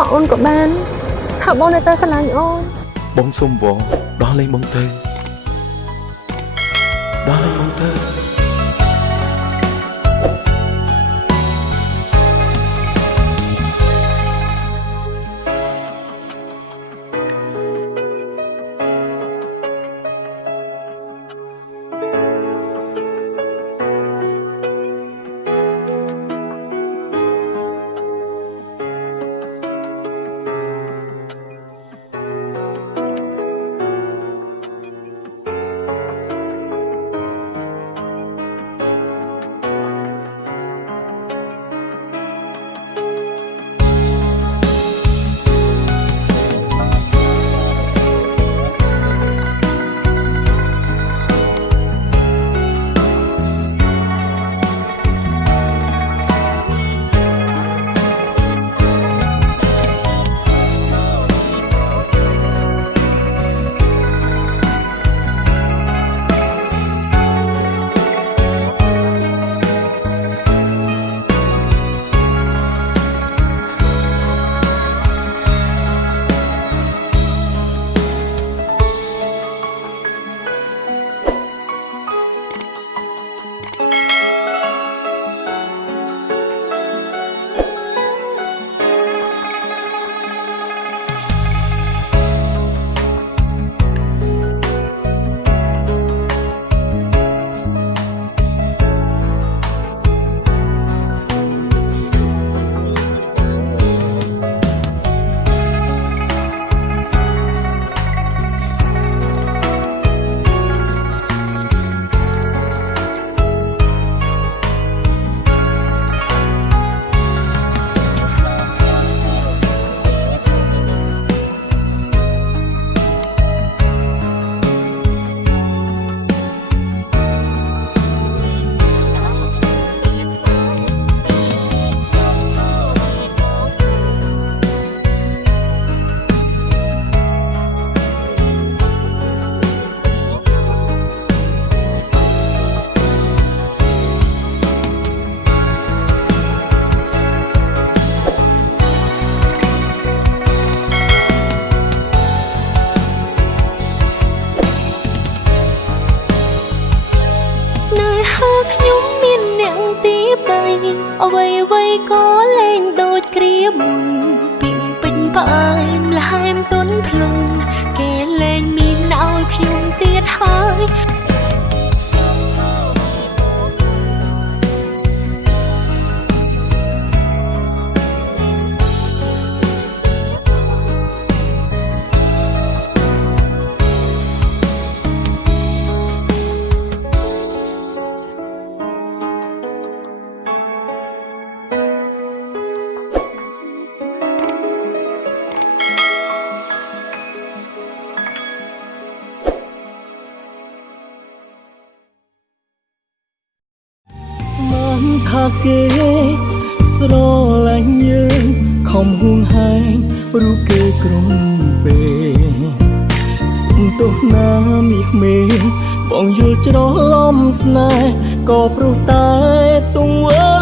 họ ôn của bạn thảo bông này ta sẽ là ôn bông xôm vỏ đó lên bông tê đó lên bông tê.អ្វីក៏លែងដូចគ្រាមុនពីពេញផ្អើមលហែមទន់ភ្លុំគេលែងមានឲ្យខ្ញុំទៀតហើយ ថាគេស្រឡាញ់យើងខំហួងហែងរូបគេក្រុមពេលសុំទោសណាមាសមេបងយល់ច្រឡំស្នេហ៍ក៏ព្រោះតែទង្វើ